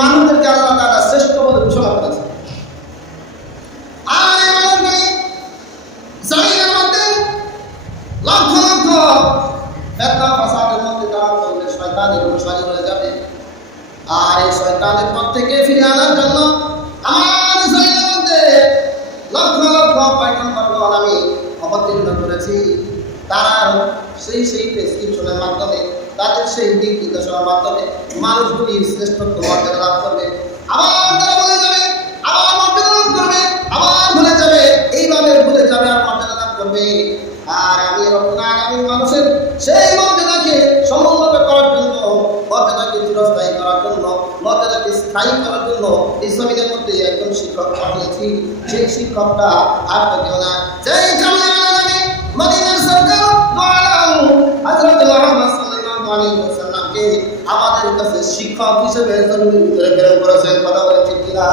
মানুষদেরকে আল্লাহ তাআলা শ্রেষ্ঠ বলে ঘোষণা করেছেন। আর এই মানুষগুলি জমিনের মধ্যে লক্ষ লক্ষ ফিতনা ফাসাদের মধ্যে তারা চলবে, শয়তানের অনুসারী হয়ে যাবে। আর এই শয়তানের পথ থেকে ফিরে আনার জন্য আমার জমিনের মধ্যে লক্ষ লক্ষ পয়গম্বরগণ আমি অবতীর্ণ করেছি। তারা সেই প্রেসক্রিপশনের মাধ্যমে, তাদের সেই দিক নির্দেশনার মাধ্যমে মানুষগুলি শ্রেষ্ঠত্ব মর্যাদা লাভ করবে। আবার তারা ভুলে যাবে, আবার মর্যাদা লাভ করবে, আবার ভুলে যাবে, এইভাবে ভুলে যাবে আর মর্যাদা লাভ করবে। আর আমি রব্বুল আলামিন মানুষের সেই মর্যাদাকে সমুন্নত করার জন্য, মর্যাদাকে চিরস্থায়ী করার জন্য, মর্যাদাকে স্থায়ী করার জন্য এই জমিনের মধ্যে একজন শিক্ষক পাঠিয়েছি। সেই শিক্ষকটা আর কেউ না, সেই জামিয়াতুল মদিনার সরকার হযরত মুহাম্মদ সাল্লাল্লাহু আলাইহি ওয়াসাল্লামকে আমাদের কাছে শিক্ষক হিসেবে জমিনের ভিতরে প্রেরণ করেছেন। কথা বলেন ঠিক কিনা?